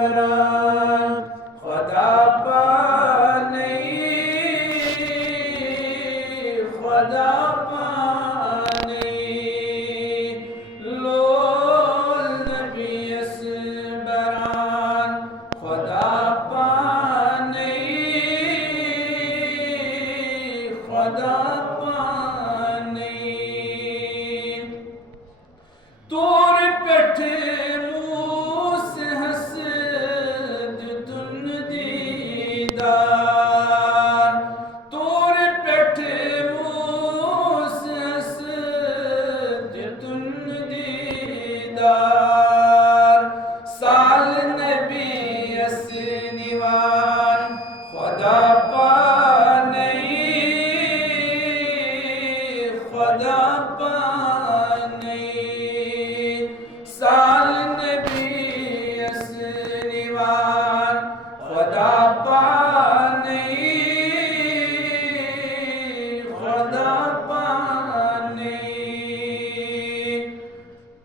बरान खुदा पा नहीं, खुदा पा नहीं, लोल नबी अस बरान खुदा पा नहीं, खुदा पा नहीं। तोर पेठ मूस हसद तुन दीदार, तोर पेठ मूस हसद तुन दीदार, साल नबी अस निवान खुदा पा नहीं, खुदा पा नहीं, साल नबी अस निवान खुदा पा नहीं, खुदा पा नहीं।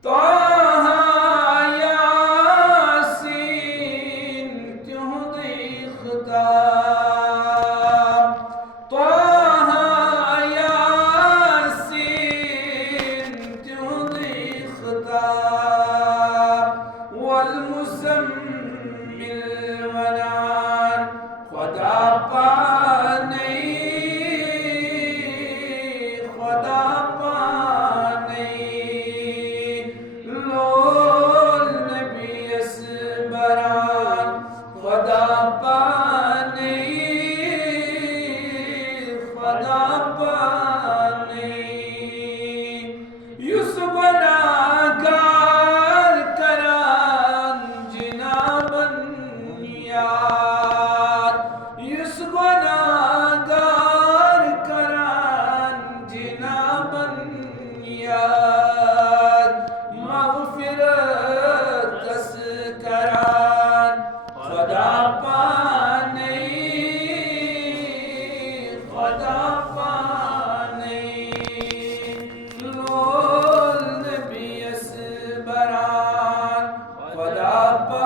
ताहा यासीन क्यों देखता, ताहा यासीन क्यों देखता, वल मुज़म्मिल वनान खुदा पा नहीं, खुदा पा नहीं, लोल नबी अस बरान खुदा पा नहीं, खुदा पा नहीं। यूसुफ नागार करान जिनाबन यार, यूसुफ नागार करान जिनाबन यार, मग़फ़िरत अस करान खुदा पा नहीं, खुदा पा नहीं, लोल नबी अस बरान खुदा पा